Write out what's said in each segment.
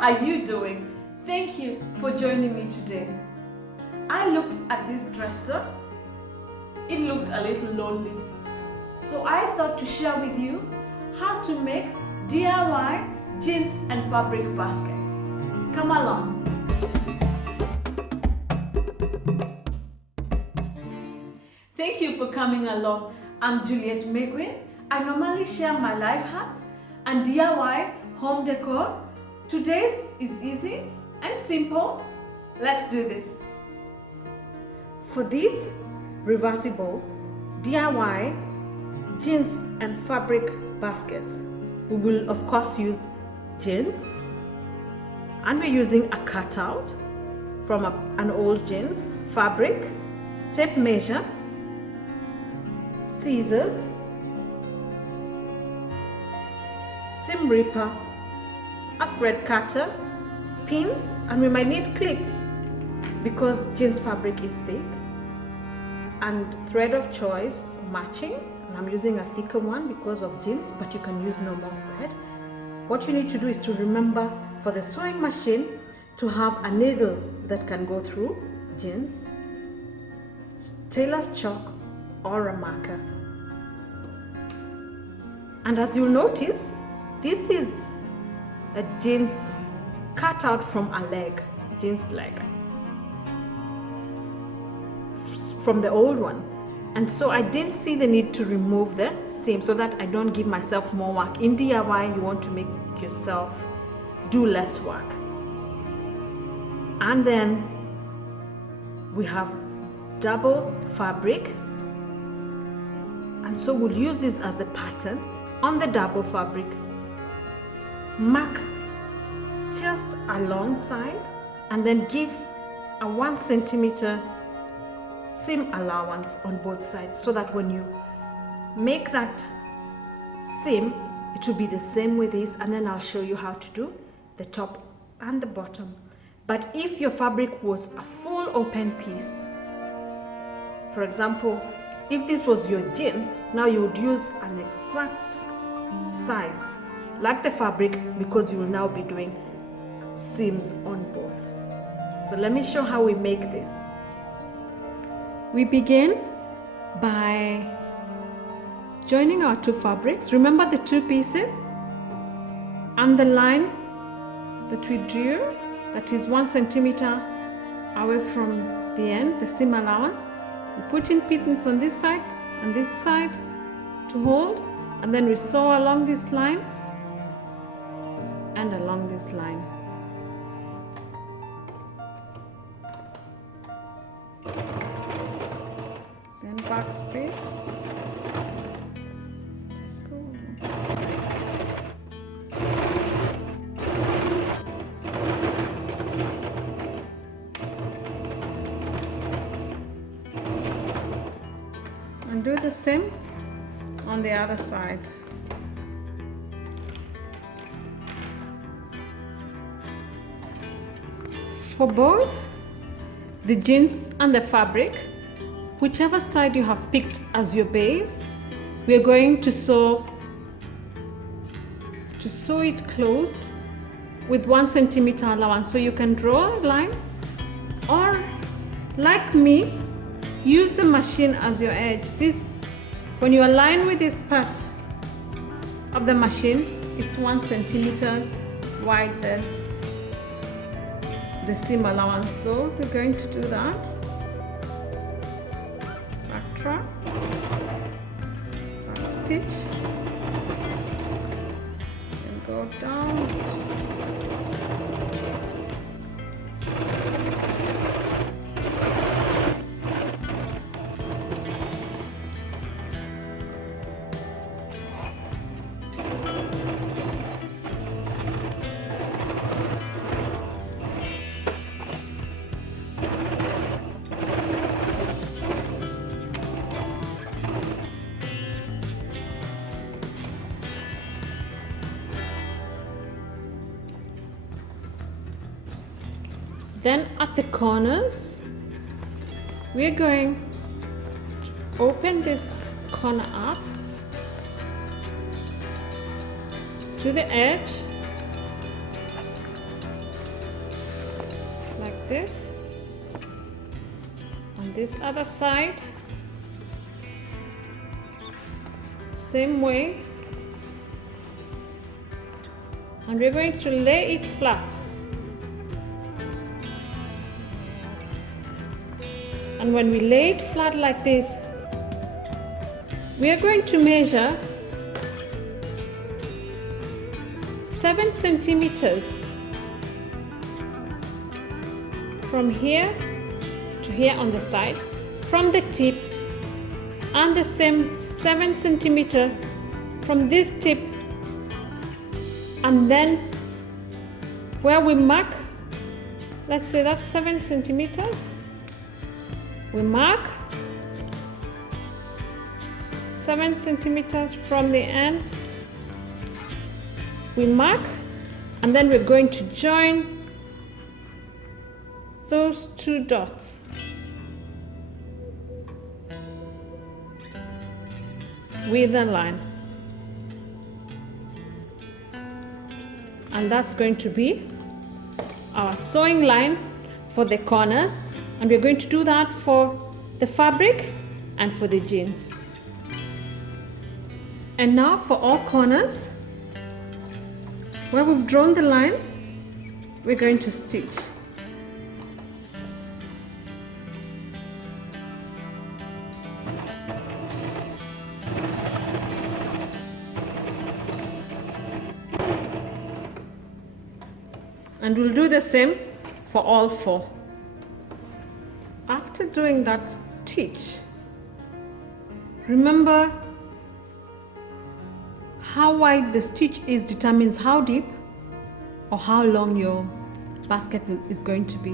how are you doing? Thank you for joining me today. I looked at this dresser. It looked a little lonely. So I thought to share with you how to make DIY jeans and fabric baskets. Come along. Thank you for coming along. I'm Juliet Migwi. I normally share my life hacks and DIY home decor. Today's is easy and simple. Let's do this. For these reversible DIY jeans and fabric baskets, we will of course use jeans, and we're using a cutout from an old jeans, fabric, tape measure, scissors, seam ripper, a thread cutter, pins, and we might need clips because jeans fabric is thick, and thread of choice matching, and I'm using a thicker one because of jeans, but you can use normal thread. What you need to do is to remember for the sewing machine to have a needle that can go through jeans, tailor's chalk or a marker. And as you'll notice, this is a jeans cut out from a leg, jeans leg, from the old one. And so I didn't see the need to remove the seam so that I don't give myself more work. In DIY, you want to make yourself do less work. And then we have double fabric. And so we'll use this as the pattern on the double fabric. Mark just alongside and then give a 1 centimeter seam allowance on both sides so that when you make that seam, it will be the same with this, and then I'll show you how to do the top and the bottom. But if your fabric was a full open piece, for example, if this was your jeans, now you would use an exact size like the fabric because you will now be doing seams on both. So let me show how we make this. We begin by joining our two fabrics. Remember the two pieces and the line that we drew, that is 1 centimeter away from the end, the seam allowance. We put in pins on this side and this side to hold, and then we sew along this line and along this line. Then back space. Just go. And do the same on the other side. For both the jeans and the fabric, whichever side you have picked as your base, we are going to sew it closed with 1 centimeter allowance. So you can draw a line, or like me, use the machine as your edge. This, when you align with this part of the machine, it's 1 centimeter wide there, the seam allowance. So we're going to do that. Back track, back stitch, and go down. Then at the corners, we're going to open this corner up to the edge like this. On this other side, same way, and we're going to lay it flat. And when we lay it flat like this, we are going to measure 7 centimeters from here to here on the side, from the tip, and the same 7 centimeters from this tip, and then where we mark, let's say that's 7 centimeters, we mark 7 centimeters from the end, we mark, and then we're going to join those 2 dots. With a line, and that's going to be our sewing line for the corners, and we're going to do that for the fabric and for the jeans. And now for all corners, where we've drawn the line, we're going to stitch. And we'll do the same for all 4. After doing that stitch, remember how wide the stitch is determines how deep or how long your basket is going to be.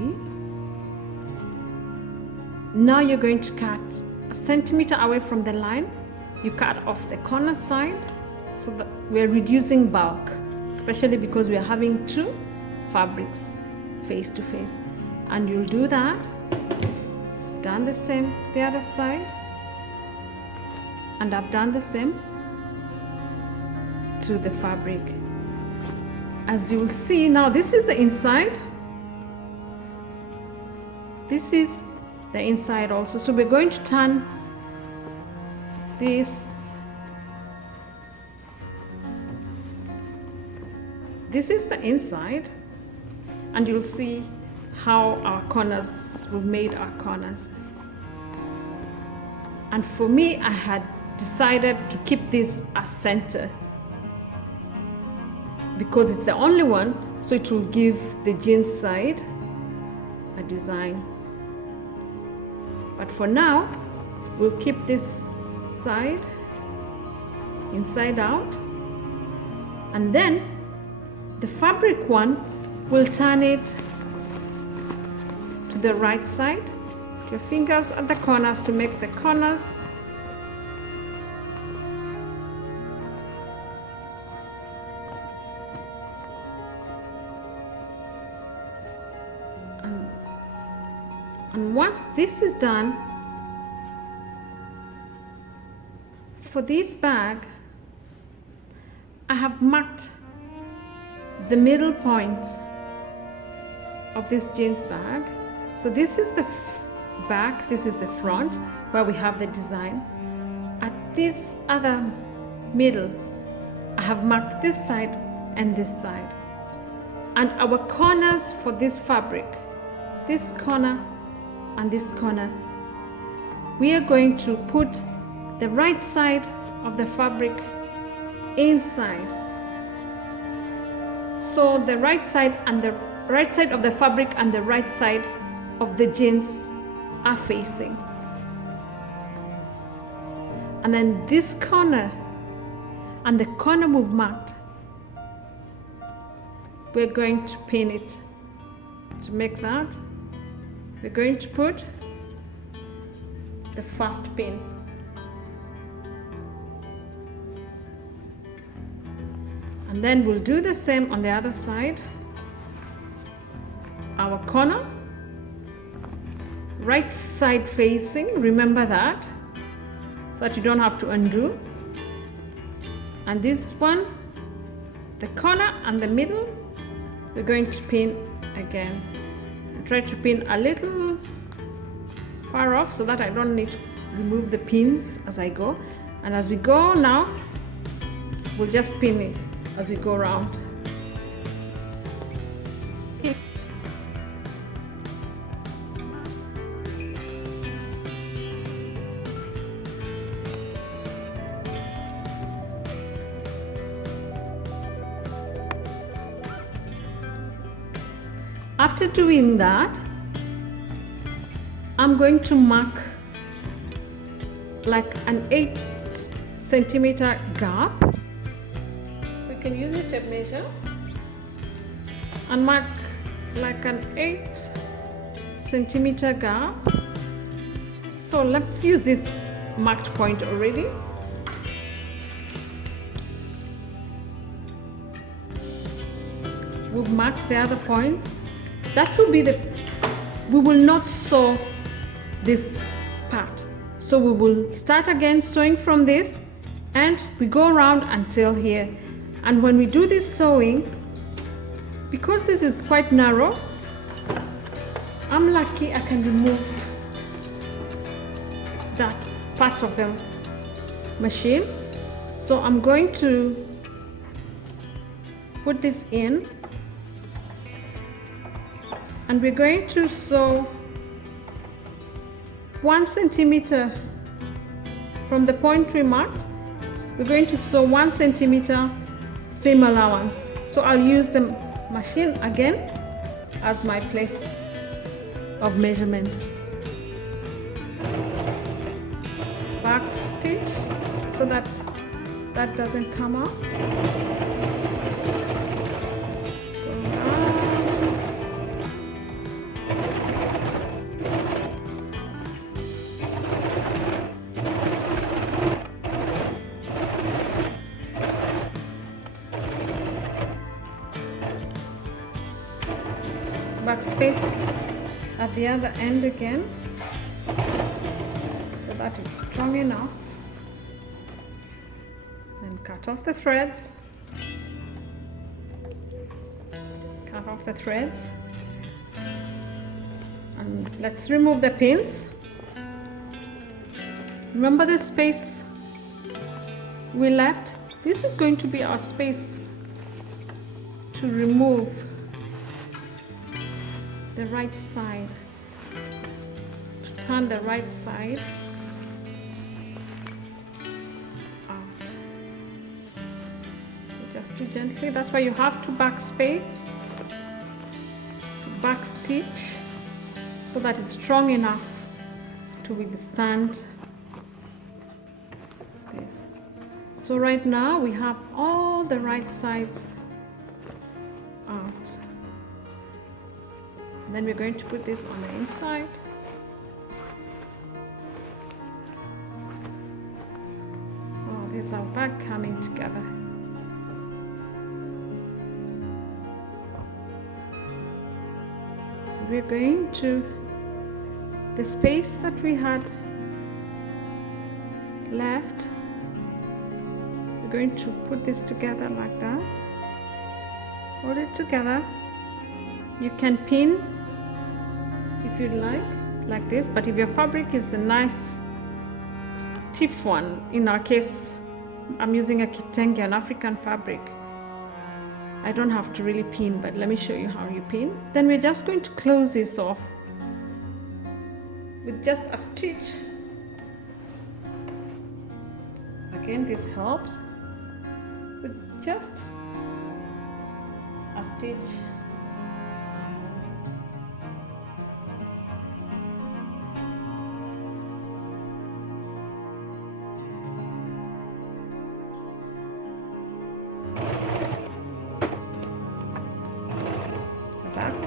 Now you're going to cut 1 centimeter away from the line. You cut off the corner side so that we're reducing bulk, especially because we're having 2 fabrics face to face. And you'll do that. I've done the same the other side, and I've done the same to the fabric. As you will see now, this is the inside, this is the inside also. So we're going to turn this is the inside, and you'll see how our corners, we've made our corners. And for me, I had decided to keep this as center because it's the only one, so it will give the jeans side a design. But for now, we'll keep this side inside out, and then the fabric one, we'll turn it to the right side. Your fingers at the corners to make the corners. And once this is done, for this bag, I have marked the middle point of this jeans bag. So this is the back, this is the front where we have the design. At this other middle, I have marked this side and this side. And our corners for this fabric, this corner and this corner, we are going to put the right side of the fabric inside. So the right side and the right side of the fabric and the right side of the jeans are facing. And then this corner and the corner we've marked, we're going to pin it. To make that, we're going to put the first pin. And then we'll do the same on the other side. Our corner, right side facing, remember that, so that you don't have to undo. And this one, the corner and the middle, we're going to pin again. try to pin a little far off so that I don't need to remove the pins as I go. And as we go now, we'll just pin it as we go around. After doing that, I'm going to mark like an 8 centimeter gap. So you can use your tape measure and mark like an 8 centimeter gap. So let's use this marked point already. We've marked the other point. That will be we will not sew this part. So we will start again sewing from this, and we go around until here. And when we do this sewing, because this is quite narrow, I'm lucky I can remove that part of the machine. So I'm going to put this in, and we're going to sew 1 centimeter from the point we marked. We're going to sew 1 centimeter, same allowance. So I'll use the machine again as my place of measurement. Back stitch so that that doesn't come out. Backspace at the other end again so that it's strong enough, and cut off the threads, and let's remove the pins. Remember the space we left? This is going to be our space to remove the right side, to turn the right side out. So just do gently. That's why you have to backspace, to back stitch, so that it's strong enough to withstand this. So right now we have all the right sides out. Then we're going to put this on the inside. Oh, this is our back coming together. We're going to, the space that we had left, we're going to put this together like that. Hold it together. You can pin if you'd like this, but if your fabric is the nice stiff one, in our case I'm using a kitenge, an African fabric, I don't have to really pin, but let me show you how you pin. Then we're just going to close this off with just a stitch. Again, this helps with just a stitch.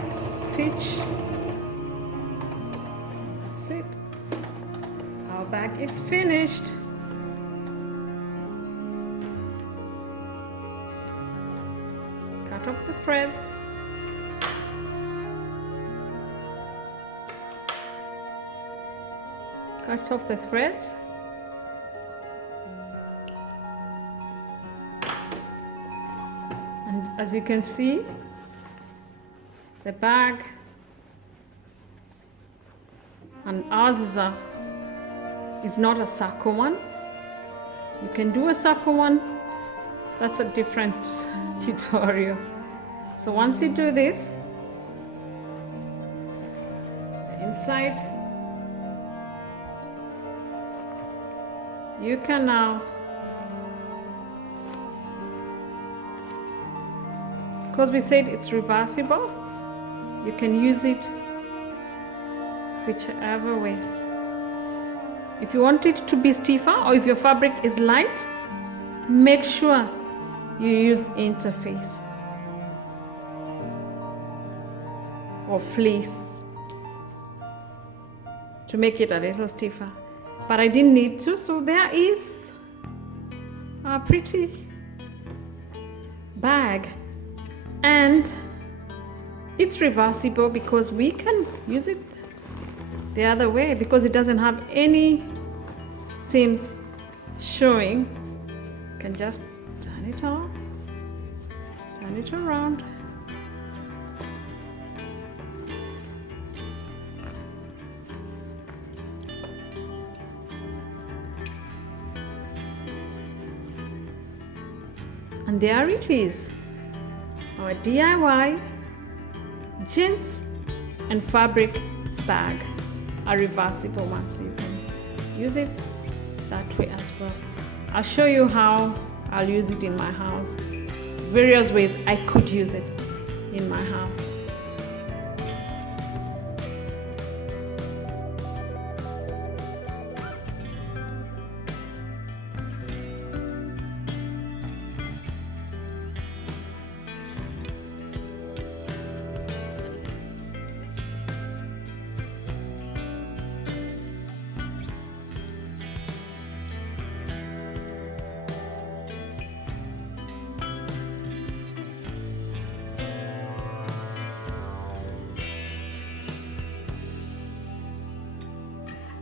Stitch. That's it. Our bag is finished. Cut off the threads. Cut off the threads. And as you can see, the bag and ours is not a circle one. You can do a circle one. That's a different tutorial. So once you do this, the inside, you can now, because we said it's reversible, you can use it whichever way. If you want it to be stiffer, or if your fabric is light, make sure you use interface or fleece to make it a little stiffer. But I didn't need to, so there is a pretty bag. And it's reversible because we can use it the other way, because it doesn't have any seams showing. You can just turn it on, turn it around. And there it is, our DIY jeans and fabric bag, a reversible one, so you can use it that way as well. I'll show you how I'll use it in my house, various ways I could use it in my house.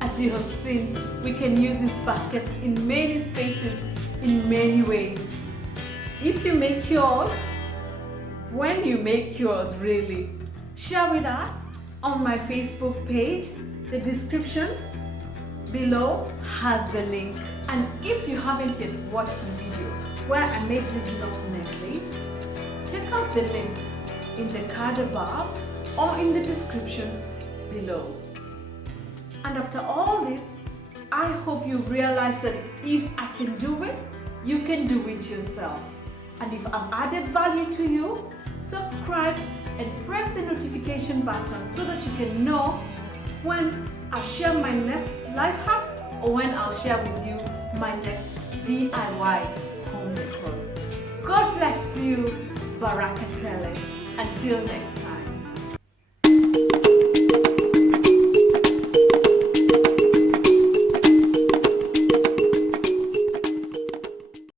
As you have seen, we can use these baskets in many spaces, in many ways. If you make yours, when you make yours really, share with us on my Facebook page. The description below has the link. And if you haven't yet watched the video where I made this long necklace, check out the link in the card above or in the description below. And after all this, I hope you realize that if I can do it, you can do it yourself. And if I've added value to you, subscribe and press the notification button so that you can know when I share my next life hack or when I'll share with you my next DIY home decor. God bless you, Barakatele. Until next time.